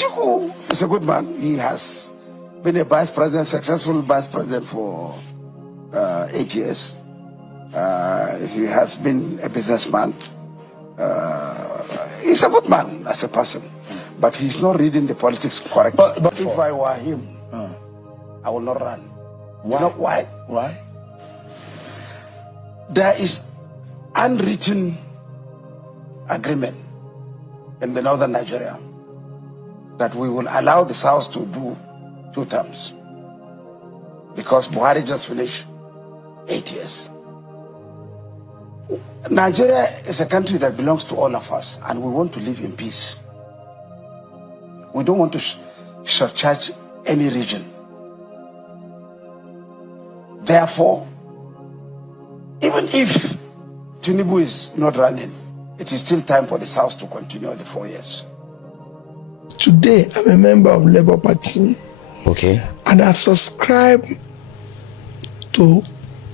Atiku is a good man. He has been a vice president, successful vice president for 8 years. He has been a businessman. He's a good man as a person, but he's not reading the politics correctly. But if I were him, I will not run. Why? You know why? Why? There is unwritten agreement in the northern Nigeria that we will allow the South to do 2 terms because Buhari just finished 8 years. Nigeria is a country that belongs to all of us, and we want to live in peace. We don't want to surcharge any region. Therefore, even if Tinubu is not running, it is still time for the South to continue the 4 years. Today, I'm a member of Labour Party. Okay. And I subscribe to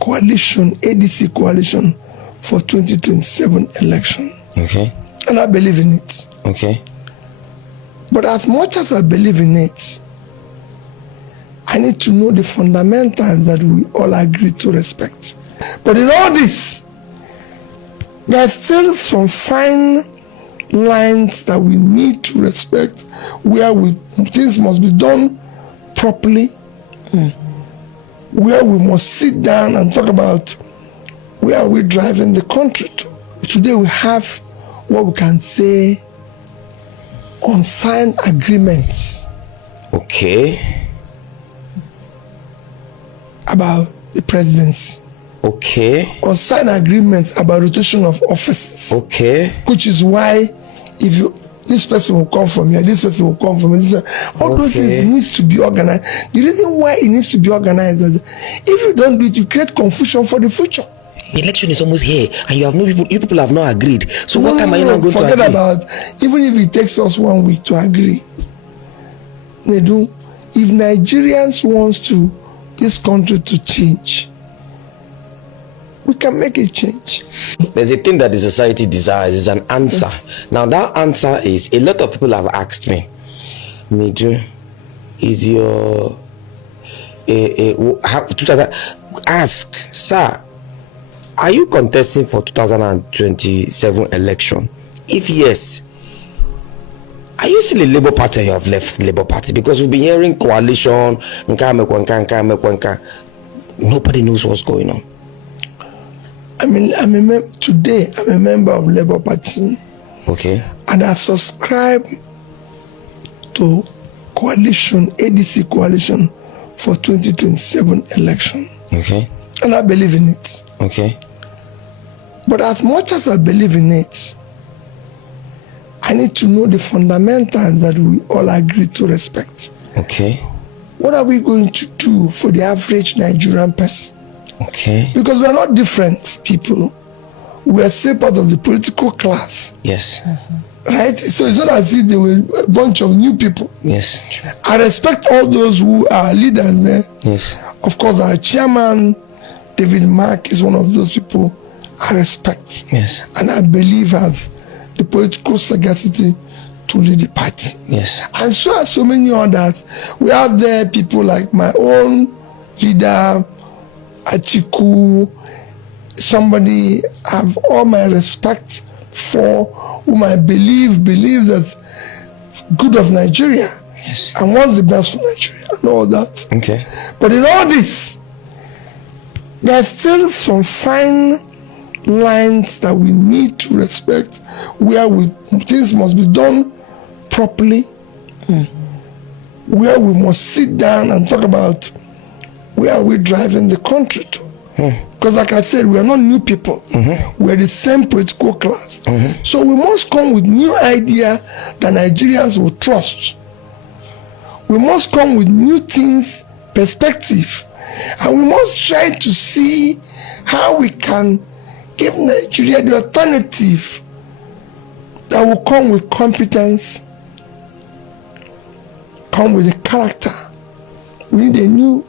coalition, ADC coalition for 2027 election. Okay. And I believe in it. Okay. But as much as I believe in it, I need to know the fundamentals that we all agree to respect. But in all this, there's still some fine lines that we need to respect where things must be done properly, where we must sit down and talk about where are we driving the country to. Today we have what we can say unsigned agreements. Okay. About the presidency. Okay. Unsigned agreements about rotation of offices. Okay. Which is why if this person will come from here, this person will come from here, all those things needs to be organized. The reason why it needs to be organized is that if you don't do it, you create confusion for the future. The election is almost here, and you people have not agreed. So what time are you not going to agree? Forget about, even if it takes us 1 week to agree. They do. If Nigerians wants this country to change, we can make a change. There's a thing that the society desires, is an answer. Now that answer is, a lot of people have asked me, Meju, is your ask, sir, are you contesting for 2027 election? If yes, are you still a Labour Party or you have left Labour Party? Because we've been hearing coalition, nobody knows what's going on. Today I'm a member of Labour Party. Okay. And I subscribe to coalition, ADC coalition for 2027 election. Okay. And I believe in it. Okay. But as much as I believe in it, I need to know the fundamentals that we all agree to respect. Okay. What are we going to do for the average Nigerian person? Okay. Because we are not different people. We are still part of the political class. Yes. Right? So it's not as if there were a bunch of new people. Yes. I respect all those who are leaders there. Yes. Of course, our chairman, David Mark, is one of those people I respect. Yes. And I believe have the political sagacity to lead the party. Yes. And so are so many others. We have there people like my own leader, Atiku, somebody I have all my respect for, whom I believe that good of Nigeria. Yes. And wants the best for Nigeria and all that. Okay. But in all this, there's still some fine lines that we need to respect where things must be done properly, where we must sit down and talk about where are we driving the country to. Because like I said, we are not new people. We're the same political class. So we must come with new idea that Nigerians will trust. We must come with new things, perspective. And we must try to see how we can give Nigeria the alternative that will come with competence, come with a character. We need a new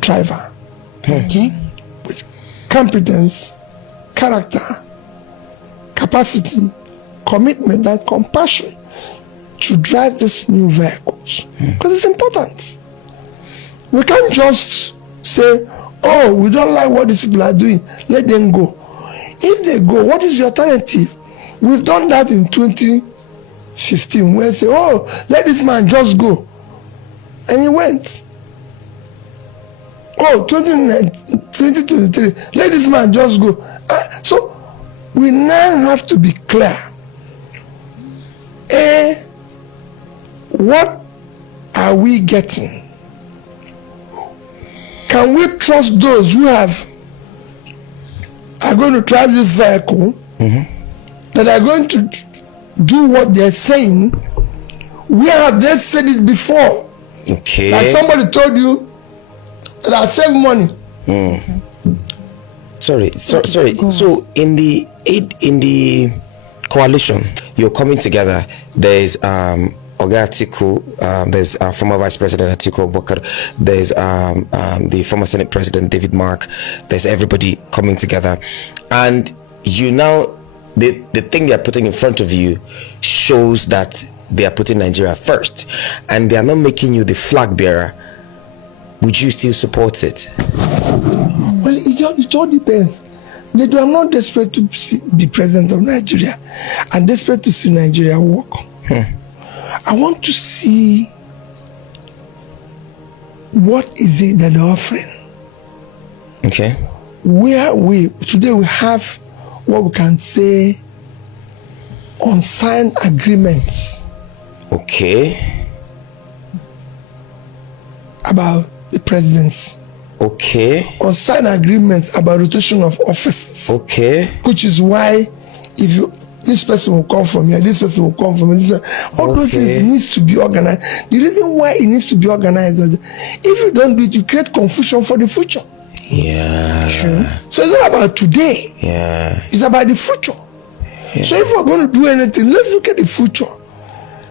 driver. Okay. With competence, character, capacity, commitment and compassion to drive these new vehicles. Because it's important. We can't just say, oh, we don't like what these people are doing, let them go. If they go, what is the alternative? We've done that in 2015, where we say, oh, let this man just go. And he went. Oh, 2023, let this man just go. So we now have to be clear. What are we getting? Can we trust those who are going to drive this vehicle, that are going to do what they're saying? Where have they said it before? Okay. Like somebody told you that I save money. Sorry. So in the coalition, you're coming together. There's Atiku, there's former Vice President Atiku Abubakar, there's the former Senate President David Mark, there's everybody coming together, and you now, the thing they're putting in front of you shows that they are putting Nigeria first, and they are not making you the flag bearer. Would you still support it? Well, it all depends. They are not desperate to be president of Nigeria and desperate to see Nigeria work. I want to see what is it that they're offering. Okay. Where today we have what we can say unsigned agreements. Okay. About the presidency. Okay. Unsigned agreements about rotation of offices. Okay. Which is why if this person will come from here, this person will come from here, all those things needs to be organized. The reason why it needs to be organized is that if you don't do it, you create confusion for the future. Yeah. Sure. So it's not about today. Yeah. It's about the future. Yeah. So if we're going to do anything, let's look at the future.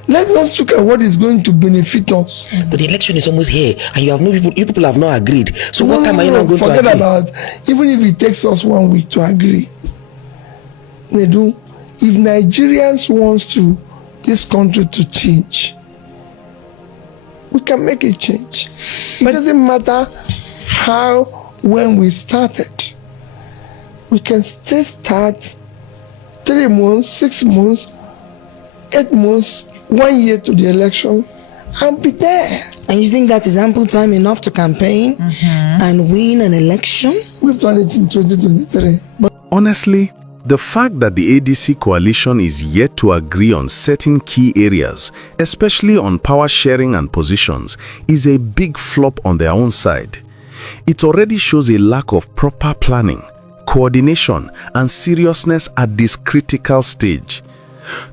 Let's not look at what is going to benefit us. But the election is almost here, and you people have not agreed. So what time are you not going to agree? Forget about, even if it takes us 1 week to agree. They do. If Nigerians want this country to change, we can make a change. It doesn't matter when we started. We can still start 3 months, 6 months, 8 months, 1 year to the election and be there. And you think that is ample time enough to campaign and win an election? We've done it in 2023. But honestly, the fact that the ADC coalition is yet to agree on certain key areas, especially on power sharing and positions, is a big flop on their own side. It already shows a lack of proper planning, coordination, and seriousness at this critical stage.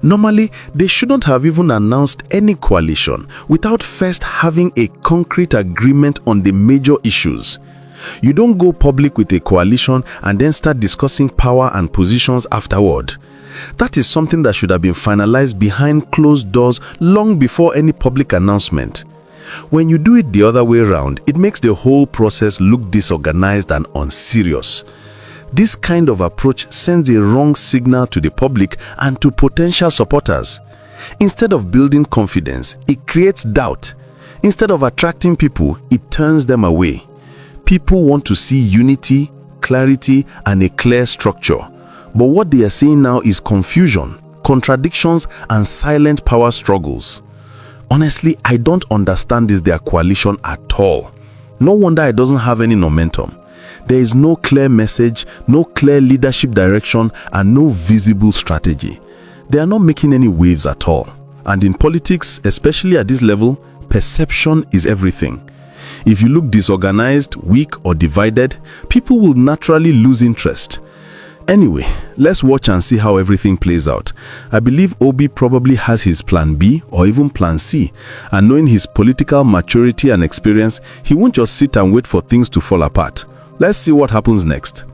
Normally, they shouldn't have even announced any coalition without first having a concrete agreement on the major issues. You don't go public with a coalition and then start discussing power and positions afterward. That is something that should have been finalized behind closed doors long before any public announcement. When you do it the other way around, it makes the whole process look disorganized and unserious. This kind of approach sends a wrong signal to the public and to potential supporters. Instead of building confidence, it creates doubt. Instead of attracting people, it turns them away. People want to see unity, clarity, and a clear structure. But what they are seeing now is confusion, contradictions, and silent power struggles. Honestly, I don't understand their coalition at all. No wonder it doesn't have any momentum. There is no clear message, no clear leadership direction, and no visible strategy. They are not making any waves at all. And in politics, especially at this level, perception is everything. If you look disorganized, weak, or divided, people will naturally lose interest. Anyway, let's watch and see how everything plays out. I believe Obi probably has his plan B or even plan C, and knowing his political maturity and experience, he won't just sit and wait for things to fall apart. Let's see what happens next.